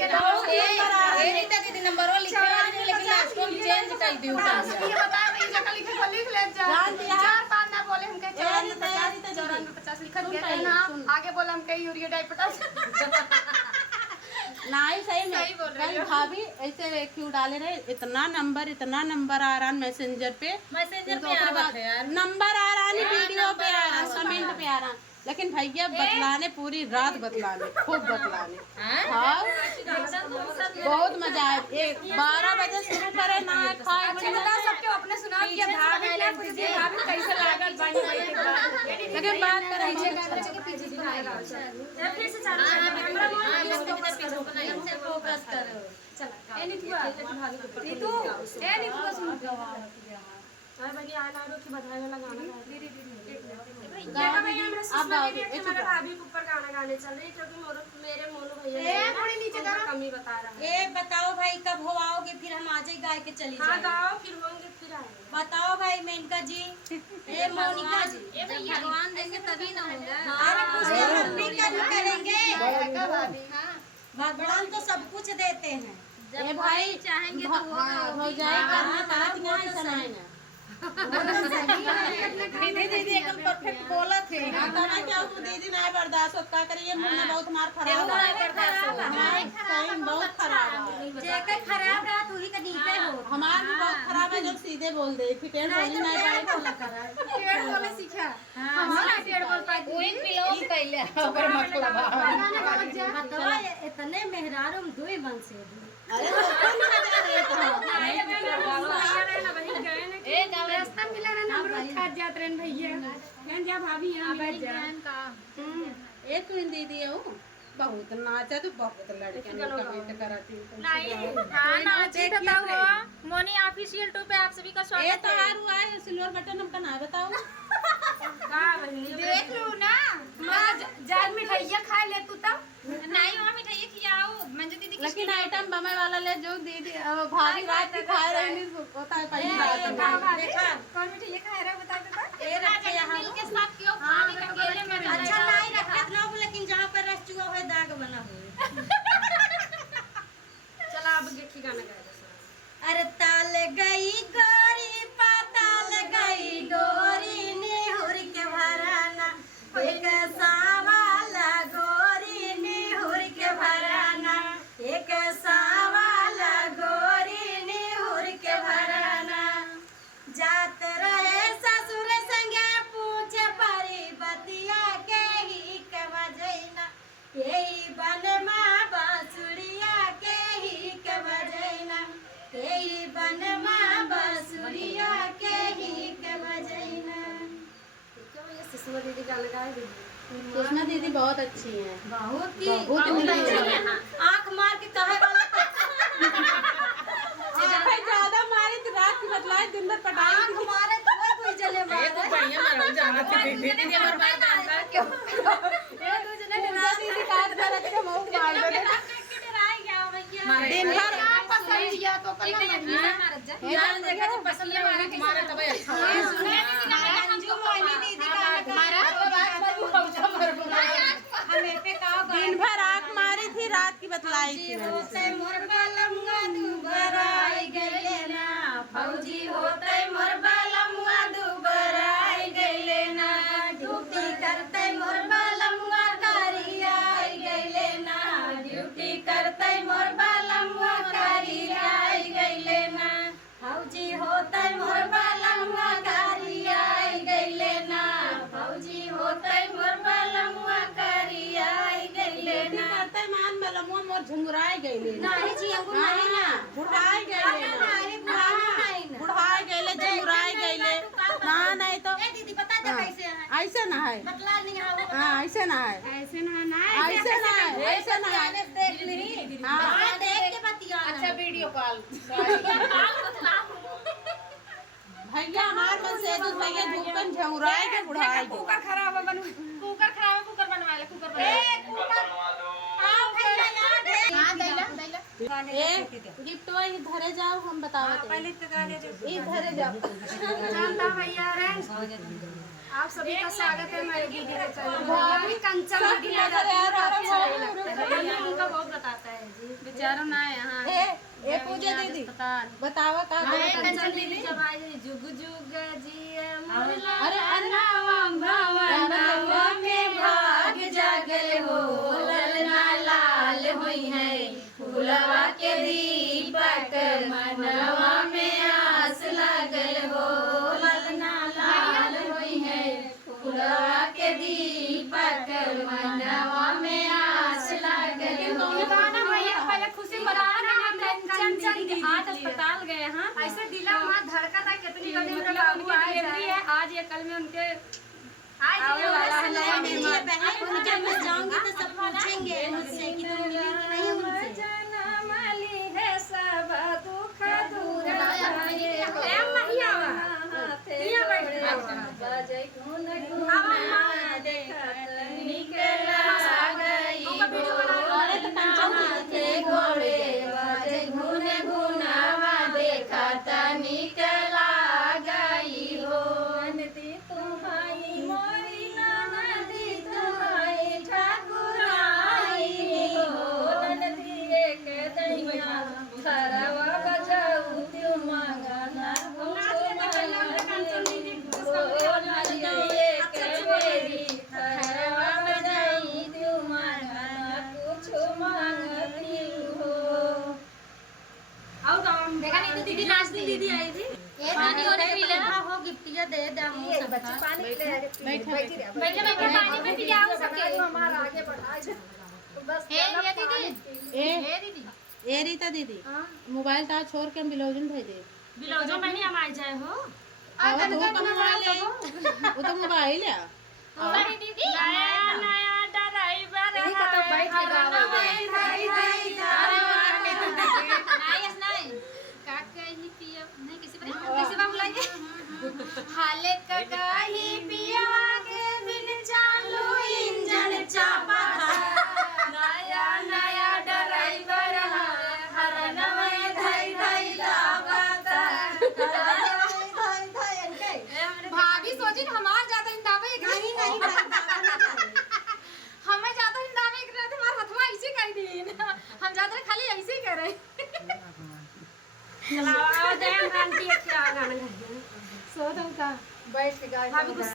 दीदी नंबर वो लिखे लेकिन लास्ट को चेंज कर दी ऊपर ये बता भाई जगह लिखे को लिख ले जा 4-5 ना बोले हम कहे 54-50 लिखत गया ना आगे बोला हम कहे यूरिया डाइपोटास नहीं सही बोल रहे हो भाभी। ऐसे क्यों डाले रहे इतना नंबर आ रहा मैसेंजर पे आ रहा है यार, नंबर आ रहा नहीं वीडियो पे आ रहा कमेंट पे आ रहा, लेकिन भैया बतलाने पूरी रात बतलाने खूब बतलाने। हाँ बहुत मजा आया। 12 बजे शुरू करे ना खाए सबके अपने सुना दिया भाभी ने कुछ दिया भाभी कैसे लागल बनी लेकिन बात करें के पीछे बनाएगा फिर से चालू हमसे फोकस करो चला ए नितुआ भाभी तू ए नितुआ सुन हां बनी आना की बधाई वाला गाना दीदी भैया हमारे भाभी के ऊपर गाना गाने चल रही क्योंकि मेरे मोनू भैया थोड़ी नीचे कमी बता रहा है। ए बताओ भाई कब हो आओगे फिर हम आज ही गा के चली जाएंगे। हां गाओ फिर होंगे फिर आएंगे। बताओ भाई मेनका जी ए मोनिका जी भगवान देंगे तभी ना होगा। अरे कुछ हम भी करेंगे भगवान तो सब कुछ देते हैं। ए भाई चाहेंगे तो हो जाएगा करना करत नहीं सुनाएगा दीदी एकदम परफेक्ट बोला थे ना करना क्या तू दीदी ना बर्दाश्त होता करिए मुंह में बहुत मार खराब है सही बहुत खराब है जेकर खराब रहा तू ही कदी पे हो हमार भी बहुत खराब है जो सीधे बोल दे फिर टेढ़ बोली ना जाए बोला करा टेढ़ बोले सीखा हमारा टेढ़ बोल पाए कोई बिलोंग कैले ओकर मतलब बताओ इतने मेहरारू हम दुई बन से अरे रास्ता मिला ना नंबर खा जात रन भैया कहन जा भाभी यहां बैठ जा एक दीदी है बहुत नाचा तो बहुत लड़के ने कमेंट करती नहीं हां नाची बताओ मोनी ऑफिशियल 2 पे आप सभी का स्वागत है। ये तो हार हुआ है सिल्वर बटन हमका ना बताओ हां बहनी देख लो ना जान मिठाइयां खा ले तू तब नहीं वहां मिठाइयां खिलाओ मंजू दीदी लेकिन आइटम बमे वाला ले जो दीदी भाभी रात की खा रही नहीं होता है पहली बात देखा कौन मिठाइयां खा रहा है बता दे ए रखे यहां मिल के साथ क्यों खाने का अकेले में अच्छा नहीं रखत ना लेकिन जहां पर रह चुका है दाग बना हुआ चला अब गेठी गाना गा दे। अरे ताल गई गोरी पाताल गई डोरी निहुर के भराना एक सावाला गोरी निहुर के भराना एक सावाला गोरी निहुर के भराना जात रहे ससुर संगे पूछे परी बतिया के ही के बजैना यही बन माँ बांसुरिया के ही के बजैना यही बन माँ बांसुरिया के ही के बजैना। सुषमा दीदी गाना गा दी सुषमा दीदी बहुत अच्छी है बहुत अच्छी है आँख मार के कहे वाला भाई ज्यादा मारे तो रात की बतलाए दिन भर पटाई आँख मारे तो कोई जले मारे बढ़िया मारो जाना थी दीदी हमारे बात जानता क्यों ये दो जने पूजा दीदी काट कर रख के मुंह मार दे दिन भर पसंद किया तो कल मार जा जान देखा तो पसंद मारा के मारा तब अच्छा सुने मंजू मोहिनी दीदी का मारा हमें पे काओ दिन भर आँख मारी थी रात की बतलाई थी होते मोर बालमुआ दुबराई गइले ना फौजी होते मोर बालमुआ दुबराई गइले ना ड्यूटी करते मोर बालमुआ करियाई गइले ना ड्यूटी करते मोर बालमुआ करियाई गइले ना फौजी होते मोर बालमुआ करियाई गइले ना फौजी होते मोर बालमुआ करियाई गइले ना करते मान बलमुआ मोर झुंगराई गइले नहीं जी अंगू नहीं ना बुढ़ाई गइले बुढ़ाई गइले झुंगराई गइले ना नहीं तो ए दीदी बता दे कैसे है ऐसे ना है बतला नहीं आओ हाँ ऐसे ना है ऐसे ना ऐसे ना है ऐसे ना है देख ली हाँ देख के बतिया अच्छा वीडियो कॉल भैया हमार मन से दूध भैया धूपन झुंगराई के बुढ़ाई गए कुकर खराब है कुकर बनवा ले कुकर बनवा ले आओ भैया यार हां दैला गिफ्ट वही धरे जाओ हम बताओ पहले तो गाने जो धरे जाओ जानता भैया रे आप सभी का स्वागत है मेरे दीदी के चैनल में। कंचन दीदी आ जाती है, काफी अच्छा लगता है, उनका बहुत बताता है जी। चारों ना यहाँ ए पूजा दीदी बतावा का कंचन दीदी जब आई जुग जुग जिए मोरला अरे अरे भवनवा में भाग जागल हो ललना लाल होई है फुलवा के दीपक मनवा में आस लागल हो ललना लाल होई है फुलवा के दीपक मनवा में आस लागल हो। गाना भैया पहले खुशी बता कंचन दीदी आज अस्पताल गए हैं ऐसे दिला वहाँ धड़का था कितनी जल्दी मेरा बाबू है आज ये कल में उनके जब मैं जाऊंगी तो सब पूछेंगे मुझसे कि तुम मिली कि नहीं उनसे। सब दुख दूर मैया बजे गुन गुना देखत निकला गई माथे घोड़े बजे गुन गुनावा देखत निकला गई हो नदी तुम्हारी मोरी नदी तुम्हारी ठाकुराई हो नदी एक दैया खरवा बजाऊ त्यो मंगना हो कंचन दीदी नदी एक मेरी खरवा बजाई त्यो मंगना कुछ मांगती हो। आओ गाँव देखा नहीं तो दीदी नाच दीदी आई थी ये पानी और पीला हो गिफ्टिया दे दे मुंह सब बच्चे पानी ले बैठे पानी में भी जाओ सबके हमारा आगे बढ़ाए बस ये दीदी ए रीता दीदी मोबाइल ता छोड़ के हम ब्लाउज भेज दे ब्लाउज में नहीं हम आ जाए हो अब तो मोबाइल है वो तो मोबाइल है अरे दीदी नया नया ड्राइवर है तो बैठ के गाना नहीं काट के ही पिया नहीं किसी बार बुलाएंगे हाले का ही पिया के बिन चालू इंजन चापा नया नया ड्राइवर हरन में धई धई लावता भाभी सोची हमार ज्यादा इंदावे नहीं हमें ज्यादा इंदावे कर रहे थे हमार हथवा ऐसे कर दी हम ज्यादा खाली ऐसे ही कर रहे चला आ दे आंटी क्या गाना सो तुम का बैठ के गाय भाभी